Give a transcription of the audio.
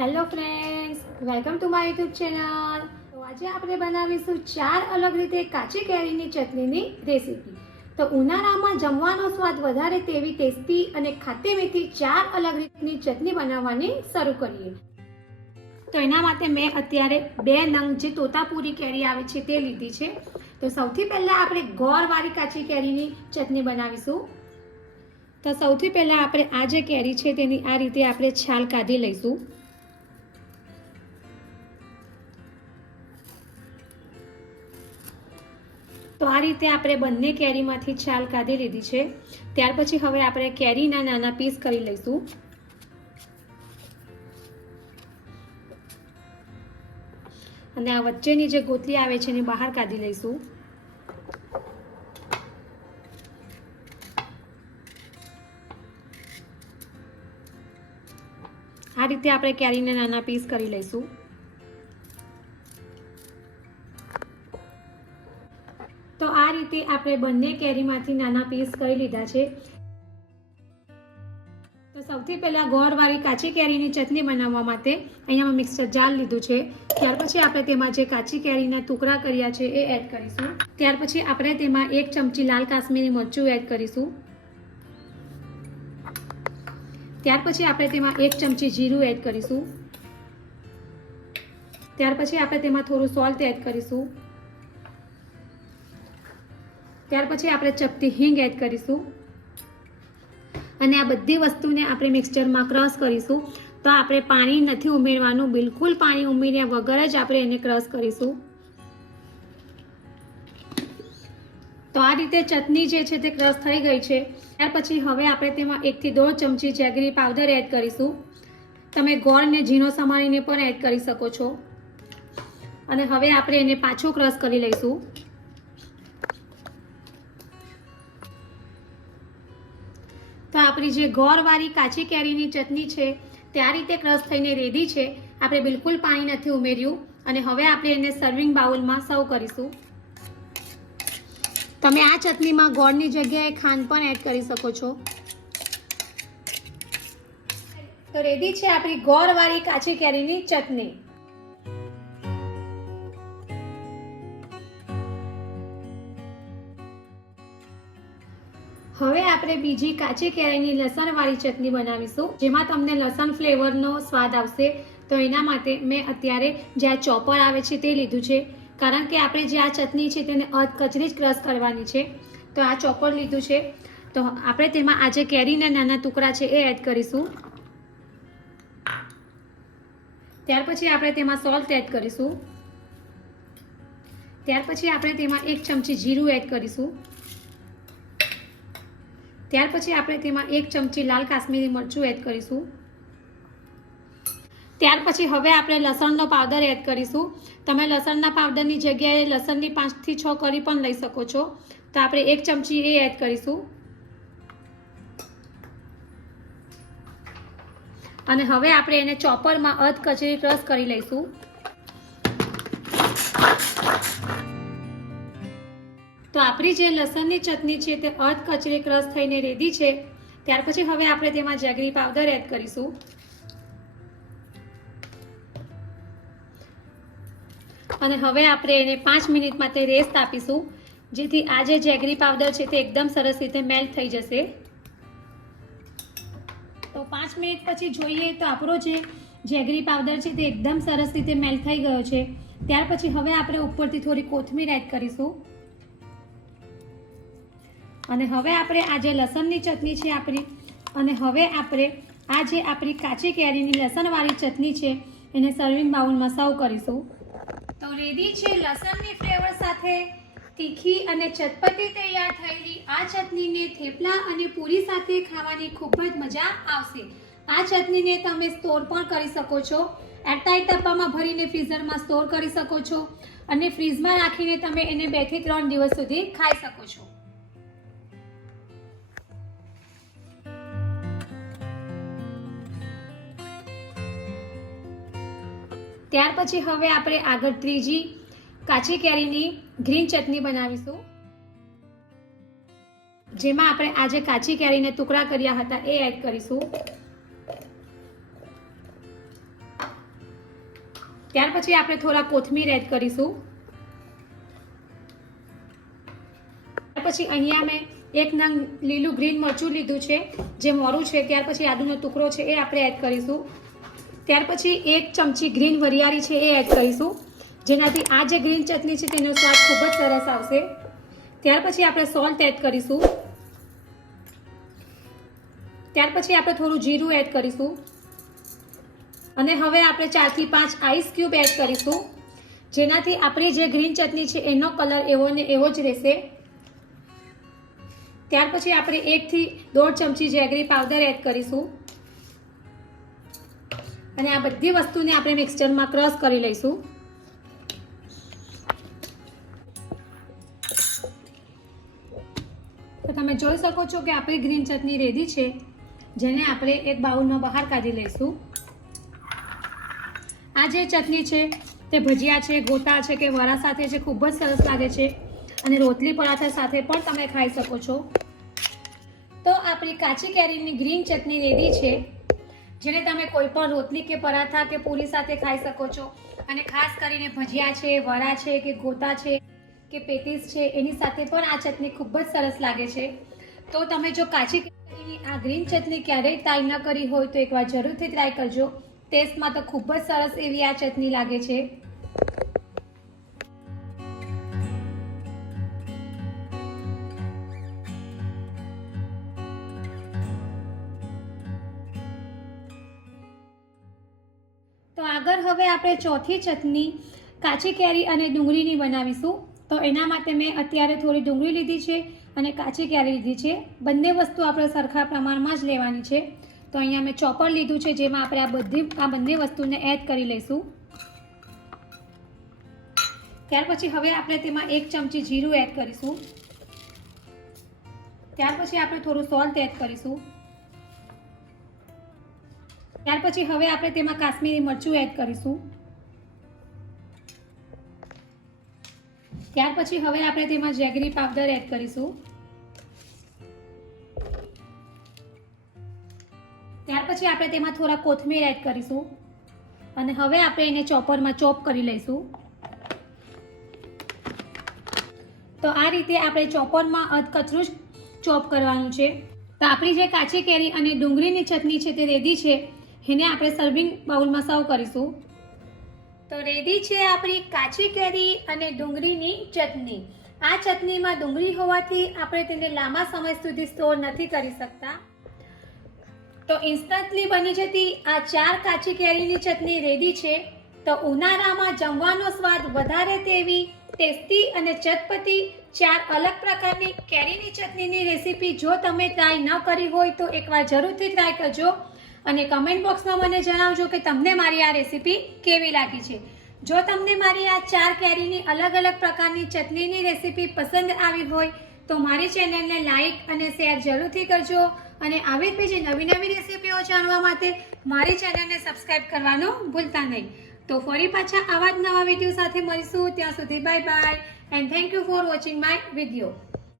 Hello friends welcome to my YouTube channel તો આજે આપણે બનાવીશું ચાર અલગ રીતે કાચી કેરીની ચટણીની રેસીપી. તો ઉનાળામાં જમવાનો સ્વાદ વધારે તેવી ટેસ્ટી અને ખાતે મીઠી ચાર અલગ રીતની ચટણી બનાવવાની શરૂ કરીએ. તો એના માટે મેં અત્યારે બે નંગ જે તોતાપુરી કેરી આવે છે તે લીધી છે. તો સૌથી પહેલાં આપણે ગોળવાળી કાચી કેરીની ચટણી બનાવીશું. તો સૌથી પહેલાં આપણે આ જે કેરી છે તેની આ રીતે આપણે છાલ કાઢી લઈશું. તો આ રીતે આપણે બંને કેરીમાંથી છાલ કાઢી લીધી છે. ત્યાર પછી હવે આપણે કેરીના નાના પીસ કરી લઈશું. અને આ વચ્ચેની જે ગોતલી આવે છે એને બહાર કાઢી લઈશું. આ રીતે આપણે કેરીને નાના પીસ કરી લઈશું. આપણે બંને કેરીમાંથી નાના પીસ કરી લીધા છે. તો સૌથી પહેલાં ગોળવાળી કાચી કેરીની ચટણી બનાવવા માટે અહીંયા મિક્સર જાર લીધું છે. ત્યાર પછી આપણે તેમાં જે કાચી કેરીના ટુકડા કર્યા છે એ એડ કરીશું. ત્યાર પછી આપણે તેમાં એક ચમચી લાલ કાશ્મીરી મરચું એડ કરીશું. ત્યાર પછી આપણે તેમાં એક ચમચી જીરું એડ કરીશું. ત્યાર પછી આપણે તેમાં થોડું સોલ્ટ એડ કરીશું. ત્યાર પછી આપણે ચપટી હિંગ એડ કરીશું. અને આ બધી વસ્તુને આપણે મિક્સચરમાં ક્રશ કરીશું. તો આપણે પાણી નથી ઉમેરવાનું, બિલકુલ પાણી ઉમેર્યા વગર જ આપણે એને ક્રશ કરીશું. તો આ રીતે ચટણી જે છે તે ક્રશ થઈ ગઈ છે. ત્યાર પછી હવે આપણે તેમાં એકથી દોઢ ચમચી જેગરી પાવડર એડ કરીશું. તમે ગોળને ઝીણો સમારીને પણ એડ કરી શકો છો. અને હવે આપણે એને પાછું ક્રશ કરી લઈશું. આપણી જે ગોળવાળી કાચી કેરીની ચટણી છે, તે આ રીતે ક્રશ થઈને રેડી છે. આપણે બિલકુલ પાણી નથી ઉમેર્યું અને હવે આપણે એને સર્વિંગ બાઉલમાં સર્વ કરીશું. તમે આ ચટણીમાં ગોળની જગ્યાએ ખાંડ પણ એડ કરી શકો છો. તો રેડી છે આપણી ગોળવાળી કાચી કેરીની ચટણી. હવે આપણે બીજી કાચી કેરીની લસણવાળી ચટણી બનાવીશું, જેમાં તમને લસણ ફ્લેવરનો સ્વાદ આવશે. તો એના માટે મેં અત્યારે જે આ ચોપર આવે છે તે લીધું છે. કારણ કે આપણે જે આ ચટણી છે તેને અધ કચરી જ ક્રશ કરવાની છે. તો આ ચોપર લીધું છે. તો આપણે તેમાં આ જે કેરીના નાના ટુકડા છે એ એડ કરીશું. ત્યાર પછી આપણે તેમાં સોલ્ટ એડ કરીશું. ત્યાર પછી આપણે તેમાં એક ચમચી જીરું એડ કરીશું. ત્યાર પછી આપણે તેમાં એક ચમચી લાલ કાશ્મીરી મરચું એડ કરીશું. ત્યાર પછી હવે આપણે લસણનો પાવડર એડ કરીશું. તમે લસણના પાવડરની જગ્યાએ લસણની પાંચથી છ કરી પણ લઈ શકો છો. તો આપણે એક ચમચી એ એડ કરીશું. અને હવે આપણે એને ચોપરમાં અધ કચરી ક્રશ કરી લઈશું. આપણી જે લસણની ચટણી છે તે અર્ધ કચરી ક્રશ થઈને રેડી છે. ત્યાર પછી હવે આપણે તેમાં જેગરી પાવડર એડ કરીશું. અને હવે આપણે એને પાંચ મિનિટ માટે રેસ્ટ આપીશું. જેથી આ જે જેગરી પાવડર છે તે એકદમ સરસ રીતે મેલ્ટ થઈ જશે. તો પાંચ મિનિટ પછી જોઈએ તો આપણો જે જેગરી પાવડર છે તે એકદમ સરસ રીતે મેલ્ટ થઈ ગયો છે. ત્યાર પછી હવે આપણે ઉપરથી થોડી કોથમીર એડ કરીશું. અને હવે આપણે આ જે લસણની ચટણી છે આપણી, અને હવે આપણે આ જે આપણી કાચી કેરીની લસણવાળી ચટણી છે, એને સર્વિંગ બાઉલમાં સર્વ કરીશું. તો રેડી છે લસણની ફ્લેવર સાથે? તીખી અને ચટપટી તૈયાર થયેલી આ ચટણીને થેપલા અને પૂરી સાથે ખાવાની ખૂબ જ મજા આવશે. આ ચટણીને તમે સ્ટોર પણ કરી શકો છો. એરટાઈટ ડબ્બામાં ભરીને ફ્રીઝરમાં સ્ટોર કરી શકો છો. અને ફ્રીઝમાં રાખીને તમે એને બેથી ત્રણ દિવસ સુધી ખાઈ શકો છો. ત્યાર પછી હવે આપણે આગળ ત્રીજી કાચી કેરીની ગ્રીન ચટણી બનાવીશું. જેમાં આપણે આજે કાચી કેરીને ટુકડા કર્યા હતા એ એડ કરીશું. ત્યાર પછી આપણે થોડા કોથમીર એડ કરીશું. ત્યાર પછી અહીંયા મેં એક નંગ લીલું ગ્રીન મરચું લીધું છે, જે મોરું છે, ત્યાર પછી આદુનો ટુકડો છે એ આપણે એડ કરીશું. ત્યાર પછી એક ચમચી ગ્રીન વરિયાળી છે એ એડ કરીશું. જેનાથી આ જે ગ્રીન ચટણી છે તેનો સ્વાદ ખૂબ જ સરસ આવશે. ત્યાર પછી આપણે સોલ્ટ એડ કરીશું. ત્યાર પછી આપણે થોડું જીરું એડ કરીશું. અને હવે આપણે ચારથી પાંચ આઈસ ક્યુબ એડ કરીશું. જેનાથી આપણી જે ગ્રીન ચટણી છે એનો કલર એવો ને એવો જ રહેશે. ત્યાર પછી આપણે એકથી દોઢ ચમચી જેગરી પાવડર એડ કરીશું. અને આ બધી વસ્તુને આપણે મિક્સચરમાં ક્રશ કરી લઈશું. તો તમે જોઈ શકો છો કે આપણી ગ્રીન ચટણી રેડી છે, જેને આપણે એક બાઉલમાં બહાર કાઢી લઈશું. આ જે ચટણી છે, તે ભજીયા છે, ગોટા છે કે વડા સાથે છે, ખૂબ જ સરસ લાગે છે. અને રોટલી પરાઠા સાથે પણ તમે ખાઈ શકો છો. તો આપણી કાચી કેરીની ગ્રીન ચટણી રેડી છે. જેને તમે કોઈ પણ રોટલી કે પરાઠા કે પૂરી સાથે ખાઈ શકો છો. અને ખાસ કરીને ભજીયા છે, વડા છે, કે ગોતા છે, કે પેટીસ છે, એની સાથે પણ આ ચટણી ખૂબ જ સરસ લાગે છે. તો તમે જો કાચી આ ગ્રીન ચટણી ક્યારેય ટ્રાય ન કરી હોય તો એકવાર જરૂરથી ટ્રાય કરજો. ટેસ્ટમાં તો ખૂબ જ સરસ એવી આ ચટણી લાગે છે. આગળ હવે આપણે ચોથી ચટણી, કાચી કેરી અને ડુંગળીની બનાવીશું. તો એના માટે મેં અત્યારે થોડી ડુંગળી લીધી છે અને કાચી કેરી લીધી છે. બંને વસ્તુ આપણે સરખા પ્રમાણમાં જ લેવાની છે. તો અહીંયા મેં ચોપર લીધું છે, જેમાં આપણે આ બધી, આ બંને વસ્તુને એડ કરી લઈશું. ત્યાર પછી હવે આપણે તેમાં એક ચમચી જીરું એડ કરીશું. ત્યાર પછી આપણે થોડું સોલ્ટ એડ કરીશું. ત્યાર પછી હવે આપણે તેમાં કાશ્મીરી મરચું એડ કરીશું. ત્યાર પછી હવે આપણે તેમાં જેગરી પાવડર એડ કરીશું. ત્યાર પછી આપણે તેમાં થોડા કોથમીર એડ કરીશું. અને હવે આપણે એને ચોપરમાં ચોપ કરી લઈશું. તો આ રીતે આપણે ચોપરમાં અધકચરું જ ચોપ કરવાનું છે. તો આપણી જે કાચી કેરી અને ડુંગળીની ચટણી છે તે રેડી છે. એને આપણે સર્વિંગ બાઉલમાં સર્વ કરીશું. તો રેડી છે આપણી કાચી કેરી અને ડુંગળીની ચટણી. આ ચટણીમાં ડુંગળી હોવાથી આપણે તેને લાંબા સમય સુધી સ્ટોર નથી કરી શકતા. તો ઇન્સ્ટન્ટલી બની જતી આ ચાર કાચી કેરીની ચટણી રેડી છે. તો ઉનાળામાં જમવાનો સ્વાદ વધારે તેવી, ટેસ્ટી અને ચટપટી ચાર અલગ પ્રકારની કેરીની ચટણીની રેસીપી જો તમે ટ્રાય ન કરી હોય તો એકવાર જરૂરથી ટ્રાય કરજો. અને કમેન્ટ બોક્સમાં મને જણાવજો કે તમને મારી આ રેસીપી કેવી લાગી છે. જો તમને મારી આ ચાર કેરીની અલગ અલગ પ્રકારની ચટણીની રેસીપી પસંદ આવી હોય, તો મારી ચેનલને લાઇક અને શેર જરૂરથી કરજો અને આવી જ બીજી નવી નવી રેસીપીઓ જાણવા માટે મારી ચેનલને સબસ્ક્રાઈબ કરવાનું ભૂલતા નહીં. તો ફરી પાછા આવા જ નવા વીડિયો સાથે મળીશું. ત્યાં સુધી bye bye and thank you for watching my video